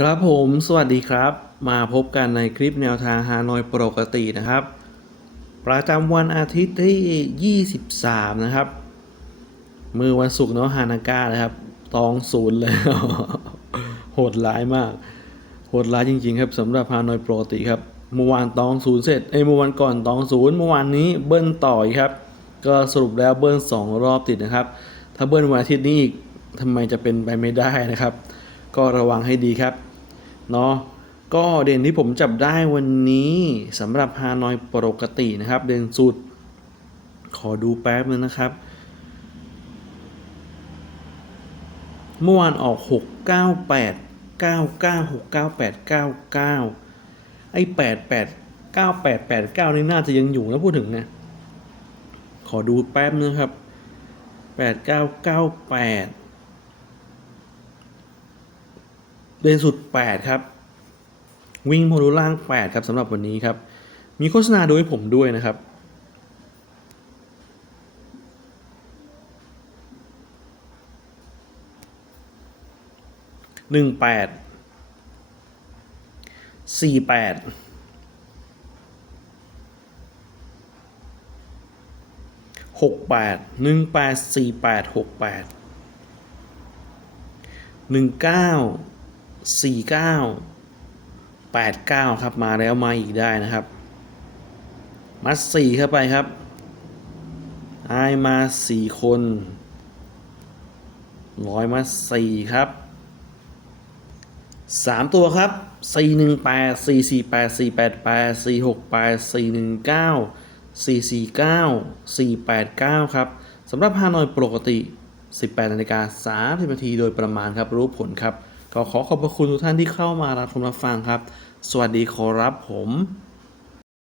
ครับผมสวัสดีครับ มาพบกันในคลิปแนวทางฮานอยปกตินะครับ ประจำวันอาทิตย์ที่ 23 นะครับ มือวันศุกร์เนาะฮานาก้านะครับ ตองศูนย์เลยโหดร้ายมาก โหดร้ายจริงๆครับสำหรับฮานอยปกติครับเมื่อวานตองศูนย์เสร็จเอ้เมื่อวันก่อนตองศูนย์เมื่อวานนี้เบิ้ลต่ออีกครับ ก็สรุปแล้วเบิ้ลสองรอบติดนะครับ ถ้าเบิ้ลวันอาทิตย์นี้อีกทำไมจะเป็นไปไม่ได้นะครับ ก็ระวังให้ดีครับเนาะก็เด่นที่ผมจับได้วันนี้สำหรับฮานอยปกตินะครับ เด่นสุด ขอดูแป๊บนึงนะครับ เมื่อวานออก 6 9 8 9 9 6 9 8 9 9 ไอ้ 8 8 9 8 8 9 นี่น่าจะยังอยู่นะพูดถึงนะ ขอดูแป๊บนึงครับ 8 เด่นสุด 8 ครับ วิ่งโมดูล่าง 8 ครับสำหรับวันนี้ครับ มีโฆษณาโดยผมด้วยนะครับหนึ่งแปดสี่แปดหกแปดหนึ่งแปดสี่แปดหกแปดหนึ่งเก้า สี่เก้าแปดเก้าครับมาแล้วมาอีกได้นะครับ มัดสี่เข้าไปครับไอมาสี่คนร้อยมาสี่ครับสามตัวครับสี่หนึ่งแปดสี่สี่แปดสี่แปดแปดสี่หกแปดสี่หนึ่งเก้าสี่สี่เก้าสี่แปดเก้าครับสำหรับฮานอยปกติ 18นาฬิกา30นาทีโดยประมาณครับ รู้ผลครับ ก็ขอขอบพระคุณทุกท่านที่เข้ามารับชมรับฟังครับ สวัสดีขอรับผม